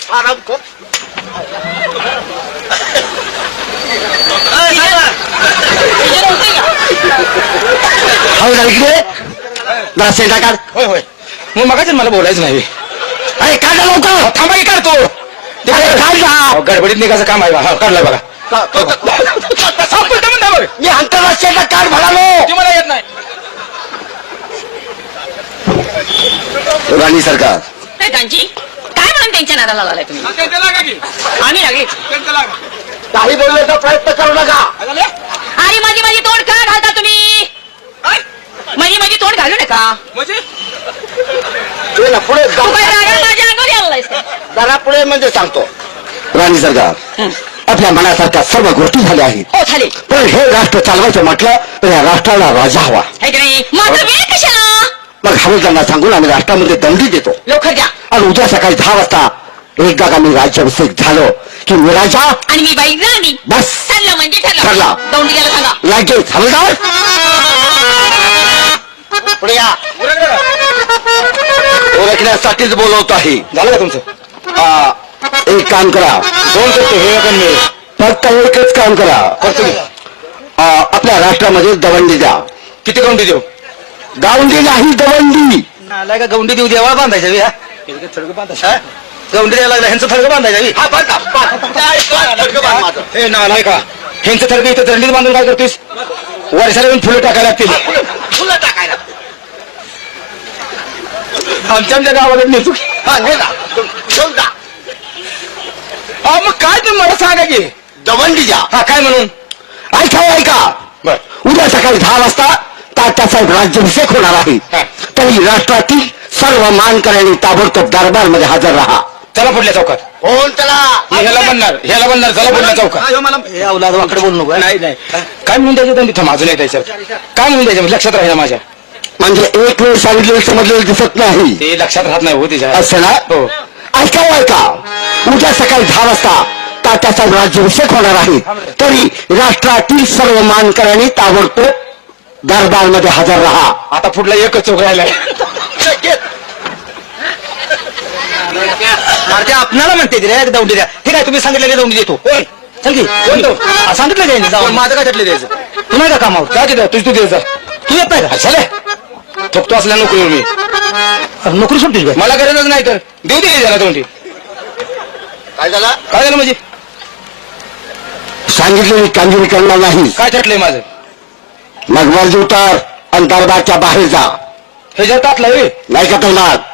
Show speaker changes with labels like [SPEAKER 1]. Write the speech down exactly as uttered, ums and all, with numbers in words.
[SPEAKER 1] आराम कर.
[SPEAKER 2] हो ना इकडे जरा सेंटा काढ.
[SPEAKER 3] होय होय मग मगाच मला बोलायचं नाही.
[SPEAKER 2] अरे काढा लवकर.
[SPEAKER 3] थांबा की काढतो. गडबडीत निघायचं काम आहे. हा काढलाय बघा.
[SPEAKER 2] मी आंतरराष्ट्रीय कार्ड भरालो.
[SPEAKER 3] तुम्हाला येत नाही.
[SPEAKER 2] राणी सरकार
[SPEAKER 4] दादाजी काय म्हणून त्यांच्या नादाला लागलाय तुम्ही? आम्ही लागले.
[SPEAKER 2] काही बोलण्याचा प्रयत्न करू नका.
[SPEAKER 4] अरे माझी माझी तोंड का घालता तुम्ही? माझी माझी तोंड घालू नका.
[SPEAKER 2] ते ना पुढे
[SPEAKER 4] तू काय रागाला माझ्या अंगावर यायलायस का?
[SPEAKER 2] जरा पुढे म्हणजे सांगतो. राणी सरकार आपल्या मनासारख्या सर्व गोष्टी झाल्या आहेत.
[SPEAKER 4] हो झाले.
[SPEAKER 2] पण हे राष्ट्र चालवायचं म्हटलं तर या राष्ट्राला राजा हवा.
[SPEAKER 4] है की नाही? माझा वेळ कशाला?
[SPEAKER 2] मग हवालदारांना सांगून आम्ही राष्ट्रामध्ये दंडी देतो.
[SPEAKER 4] लवकर द्या.
[SPEAKER 2] आणि उद्या सकाळी दहा वाजता एकदा का मी राज्याभिषेक झालो की मी राजा
[SPEAKER 4] आणि मी बाई राणी.
[SPEAKER 2] बस
[SPEAKER 4] ठरलं म्हणजे
[SPEAKER 2] ठरलं.
[SPEAKER 4] ठरलं. दौंडी द्यायला सांगा.
[SPEAKER 2] लगेच हवालदार पुढे या. ओळखण्यासाठीच बोलवतो आहे.
[SPEAKER 3] झालं का तुमचं?
[SPEAKER 2] आ, एक काम करा.
[SPEAKER 3] दोन करतो हे पण मी
[SPEAKER 2] फक्त एकच काम करा.
[SPEAKER 3] करतो मी.
[SPEAKER 2] आ, आपल्या राष्ट्रामध्ये दवंडी द्या.
[SPEAKER 3] किती गौंडी देऊ?
[SPEAKER 2] गावंडी नाही दवंडी.
[SPEAKER 3] नालाय का गौंडी देऊ? देवाला बांधायच्या बी, हा? थडगं बांधायचं. गौंडी द्यायला लागला ह्यांचं थडगं बांधायचं बी. हे नालाय का ह्यांचं थडगं इथं दंडीत बांधून काय करतोस? वर्षाला येऊन फुलं टाकायला लागतील.
[SPEAKER 2] फुलं टाकायला
[SPEAKER 3] आमच्या आमच्या गावाला नेतो.
[SPEAKER 2] हा, ने जा. घेऊन जा.
[SPEAKER 3] अहो, मग काय तुम्ही मला सांगा की
[SPEAKER 2] दवंडी द्या.
[SPEAKER 3] हा काय म्हणून?
[SPEAKER 2] ऐका ऐका
[SPEAKER 3] बर
[SPEAKER 2] उद्या सकाळी दहा वाजता तात्यासाहेब राज्याभिषेक होणार आहे.
[SPEAKER 3] हा.
[SPEAKER 2] तरी राष्ट्रातील सर्व मानकऱ्यांनी ताबडतोब दरबारमध्ये हजर राहा.
[SPEAKER 3] चला पुढल्या चौकात.
[SPEAKER 2] कोण त्याला
[SPEAKER 3] मी ह्याला म्हणणार ह्याला म्हणणार चला पुढल्या चौकात.
[SPEAKER 2] हे अवलादवाकडे बोलू नको.
[SPEAKER 3] नाही नाही काय म्हणून द्यायचं दंडी? थांब अजून एक द्यायचं. काय म्हणून द्यायचं लक्षात राहिलं माझ्या?
[SPEAKER 2] म्हणजे एक वेळ सांगितलेलं समजलेलं दिसत नाही
[SPEAKER 3] ते लक्षात राहत नाही हो तिच्या.
[SPEAKER 2] असं ना.
[SPEAKER 3] हो
[SPEAKER 2] ऐका ऐका उद्या सकाळी दहा वाजता तात्यासाहेब राज्याभिषेक होणार आहे. तरी राष्ट्रातील सर्व मानकऱ्यांनी ताबडतोब दरबारमध्ये हजर राहा.
[SPEAKER 3] आता पुढला एकच चौक राहिलाय. ते आपणाला म्हणते रे दौंडी द्या. ठीक आहे तुम्ही सांगितलं दौंडी देतो. होय चल की कोणतो सांगितलं द्यायचं जाऊन माझं काय थटले द्यायचं. तू नाही का कामावर काय तिथं तुझ तू द्यायचं. तू येत नाही का? चले थकतो असल्या नोकरीवर मी. नोकरी सुटतील काय? मला गरजच नाही तर देऊ दे त्याला दौंडी.
[SPEAKER 2] काय झालं
[SPEAKER 3] काय झालं म्हणजे?
[SPEAKER 2] सांगितलेली कामगिरी करणार नाही.
[SPEAKER 3] काय थटलंय माझं?
[SPEAKER 2] मग वर्ज उतार आणि दरबारच्या बाहेर जा.
[SPEAKER 3] हे जर टाकलं
[SPEAKER 2] नाही का तो नाग